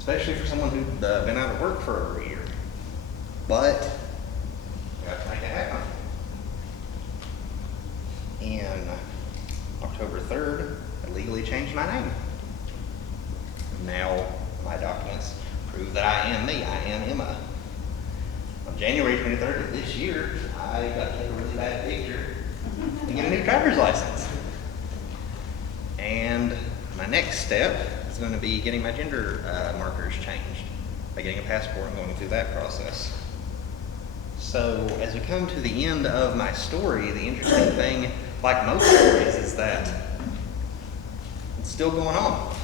especially for someone who'd been out of work for over a year. But we got to make it happen. In October 3rd, I legally changed my name. Now my documents prove that I am me. I am Emma. On January 23rd of this year, I got to take a really bad picture and get a new driver's license. And my next step is going to be getting my gender markers changed by getting a passport and going through that process. So as we come to the end of my story, the interesting thing, like most stories, is that it's still going on.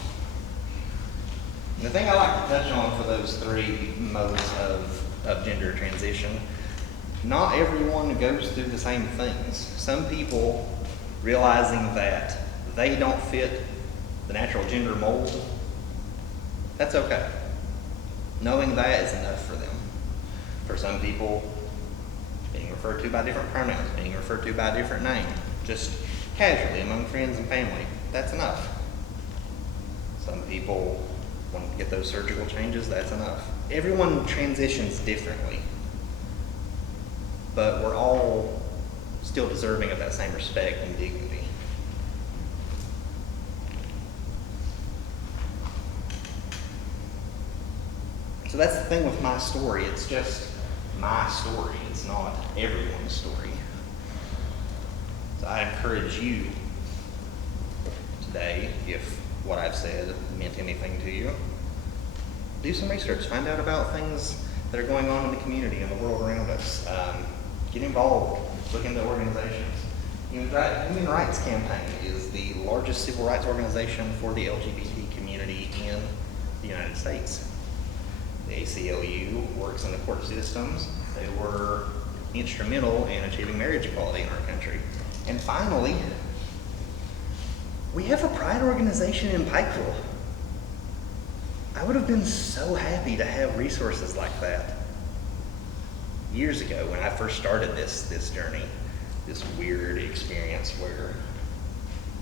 And the thing I like to touch on for those three modes of gender transition, not everyone goes through the same things. Some people, realizing that they don't fit the natural gender mold, that's okay. Knowing that is enough for them. For some people, being referred to by different pronouns, being referred to by a different name, just casually among friends and family, that's enough. Some people want to get those surgical changes, that's enough. Everyone transitions differently, but we're all still deserving of that same respect and dignity. So that's the thing with my story. It's just my story. It's not everyone's story. So I encourage you today, if what I've said meant anything to you, do some research. Find out about things that are going on in the community and the world around us. Get involved. Look into organizations. Human Rights Campaign is the largest civil rights organization for the LGBT community in the United States. The ACLU works in the court systems. They were instrumental in achieving marriage equality in our country. And finally, we have a pride organization in Pikeville. I would have been so happy to have resources like that. Years ago, when I first started this journey, this weird experience where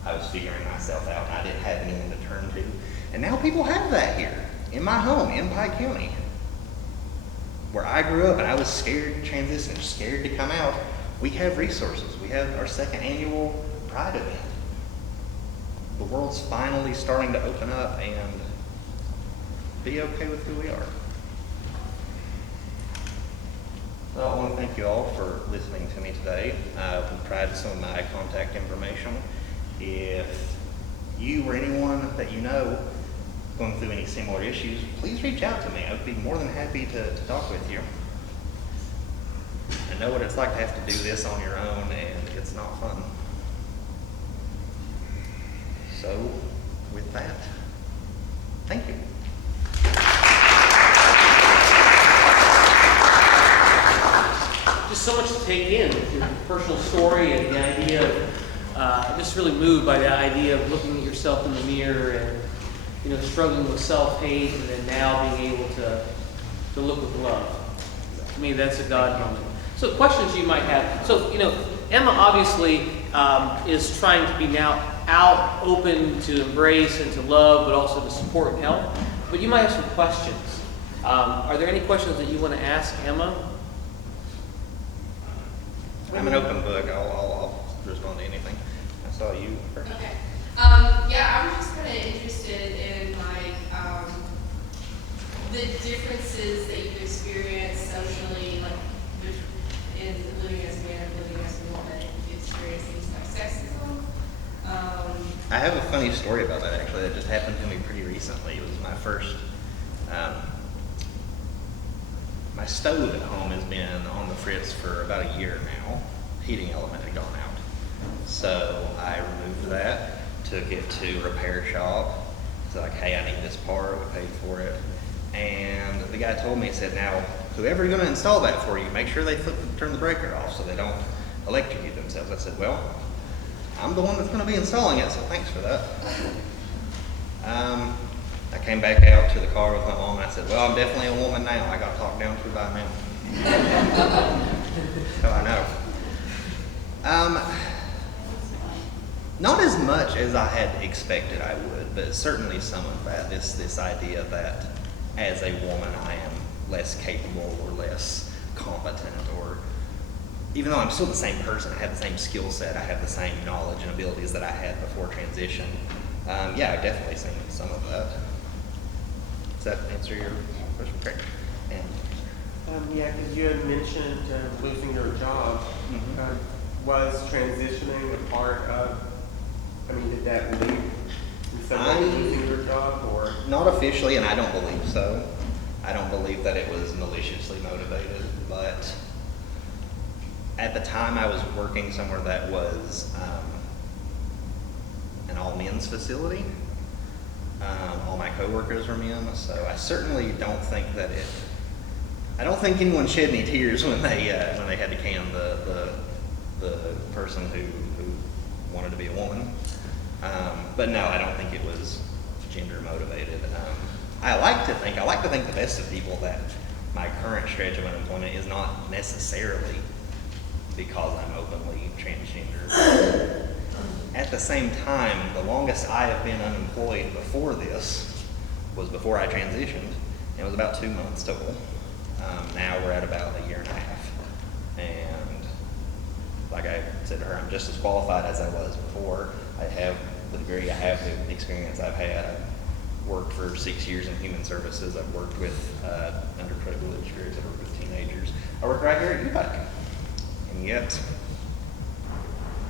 I was figuring myself out and I didn't have anyone to turn to. And now people have that here, in my home, in Pike County, where I grew up and I was scared to transition, scared to come out. We have resources. We have our second annual Pride event. The world's finally starting to open up and be okay with who we are. So I want to thank you all for listening to me today. I've provided some of my contact information. If you or anyone that you know going through any similar issues, please reach out to me. I would be more than happy to talk with you. I know what it's like to have to do this on your own, and it's not fun. So, with that, thank you. Just so much to take in, your personal story and the idea of, just really moved by the idea of looking at yourself in the mirror and, struggling with self-hate and then now being able to look with love. To me, that's a God moment. So questions you might have. So, Emma obviously is trying to be now out, open to embrace and to love, but also to support and help. But you might have some questions. Are there any questions that you want to ask Emma? I'm an open book. I'll respond to anything. I saw you first. Okay. Yeah, I'm just kind of interested in the differences that you've experienced socially, like in living as a man and living as a woman. You experience things like sexism. I have a funny story about that actually. That just happened to me pretty recently. It was my first. My stove at home has been on the fritz for about a year now. Heating element had gone out. So I removed that, took it to repair shop. It's like, hey, I need this part, we paid for it. And the guy told me, he said, now, whoever's gonna install that for you, make sure they turn the breaker off so they don't electrocute themselves. I said, well, I'm the one that's gonna be installing it, so thanks for that. I came back out to the car with my mom and I said, well, I'm definitely a woman now. I got talked down to by a man. So I know. Not as much as I had expected I would, but certainly some of that, this idea that as a woman I am less capable or less competent, or even though I'm still the same person, I have the same skill set, I have the same knowledge and abilities that I had before transition. Yeah, I've definitely seen some of that. Does that answer your question? Great. And Yeah, because you had mentioned losing your job. Mhm. Was transitioning a part of, did that lead in some way to losing your job, or? not officially, and I don't believe so. I don't believe that it was maliciously motivated, but at the time I was working somewhere that was an all men's facility. All my coworkers were men, so I certainly don't think that I don't think anyone shed any tears when they had to can the person who wanted to be a woman. But no, I don't think it was gender motivated. I like to think the best of people that my current stretch of unemployment is not necessarily because I'm openly transgender. At the same time, the longest I have been unemployed before this was before I transitioned. It was about 2 months total. Now we're at about a year and a half. And like I said to her, I'm just as qualified as I was before. I have the degree, I have the experience I've had. I've worked for 6 years in human services. I've worked with underprivileged groups. I've worked with teenagers. I work right here at UPike. And yet,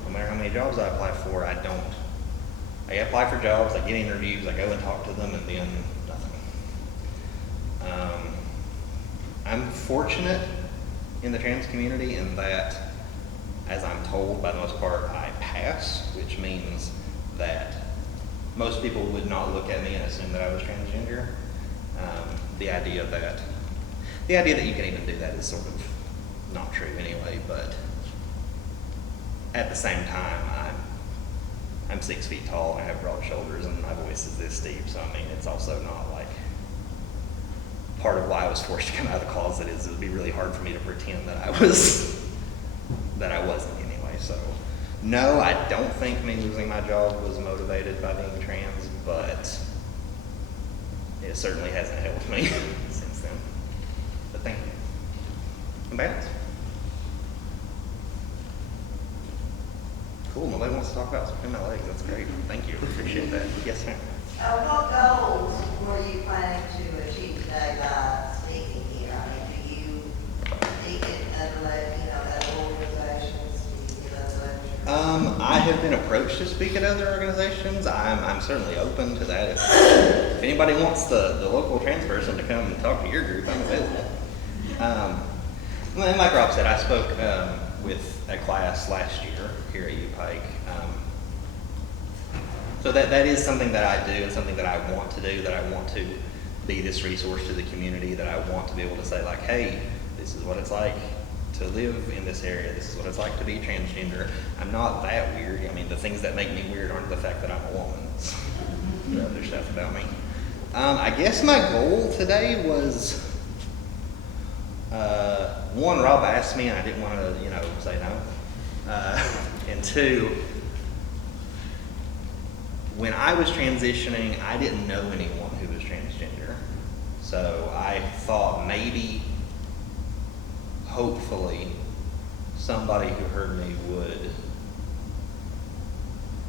no matter how many jobs I apply for, I apply for jobs, I get interviews, I go and talk to them, and then nothing. I'm fortunate in the trans community in that, as I'm told, by the most part, I pass, which means that most people would not look at me and assume that I was transgender. The idea that you can even do that is sort of not true anyway, but at the same time, I'm 6 feet tall, and I have broad shoulders, and my voice is this deep, so it's also not like, part of why I was forced to come out of the closet is it would be really hard for me to pretend that I wasn't anyway. So no, I don't think me losing my job was motivated by being trans, but it certainly hasn't helped me since then. But thank you. Combatants? Cool, nobody wants to talk about spinning my legs. That's great. Thank you, appreciate that. Yes, ma'am. What goals were you planning to achieve today by speaking here? Do you speak at other organizations? Do you give other lectures? I have been approached to speak at other organizations. I'm certainly open to that. If anybody wants the local trans person to come and talk to your group, I'm available. And like Rob said, I spoke with a class last year here at UPike. So that is something that I do and something that I want to do, that I want to be this resource to the community, that I want to be able to say like, hey, this is what it's like to live in this area. This is what it's like to be transgender. I'm not that weird. The things that make me weird aren't the fact that I'm a woman. It's the other stuff about me. I guess my goal today was, one, Rob asked me and I didn't want to, say no. And two, when I was transitioning, I didn't know anyone who was transgender. So I thought maybe, hopefully, somebody who heard me would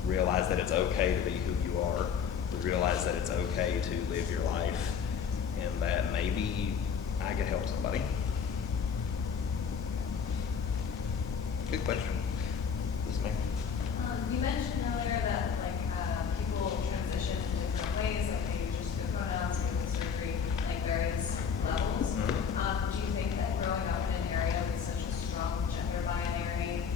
realize that it's okay to be who you are, would realize that it's okay to live your life, and that maybe I could help somebody. Good question. This man. You mentioned earlier that people transition in different ways, like maybe just their pronouns, maybe surgery, various levels. Mm-hmm. Do you think that growing up in an area with such a strong gender binary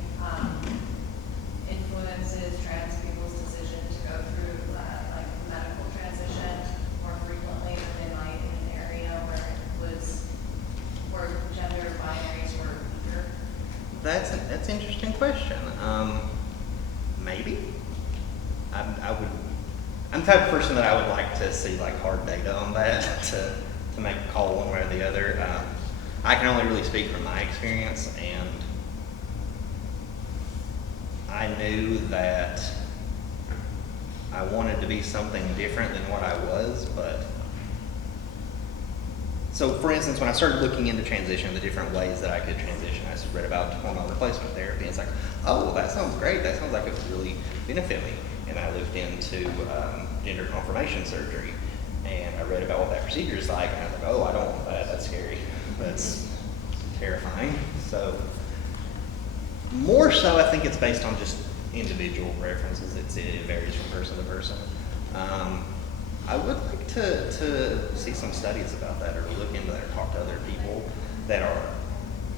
influences trans people's decision to go through medical transition more frequently than they might in an area where gender binaries were weaker? That's an interesting question. Maybe. I'm the type of person that I would like to see hard data on that to make a call one way or the other. I can only really speak from my experience, and I knew that I wanted to be something different than what I was, but So for instance, when I started looking into transition, the different ways that I could transition, I read about hormone replacement therapy, and it's like, oh, well, that sounds great. That sounds like it would really benefit me. And I looked into gender confirmation surgery, and I read about what that procedure is like, and I was like, oh, I don't want that. That's scary. That's terrifying. So more so, I think it's based on just individual preferences. It varies from person to person. I would like to see some studies about that, or to look into that, or talk to other people that are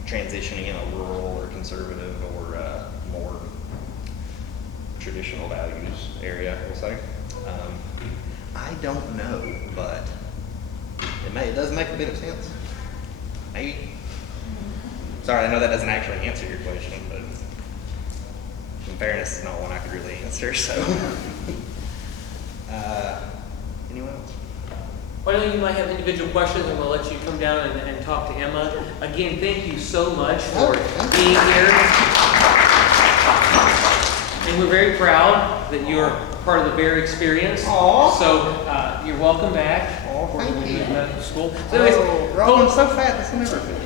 transitioning in a rural or conservative or more traditional values area, we'll say. I don't know, but it does make a bit of sense. Maybe. Sorry, I know that doesn't actually answer your question, but in fairness, it's not one I could really answer, so. Anyone else? Well, I know you might have individual questions, and we'll let you come down and talk to Emma. Again, thank you so much for being here. And we're very proud that you're part of the Bear experience. Aw. So you're welcome back. Aw, thank you. Medical school. So anyways, Roll, I'm so fat, this will never fit.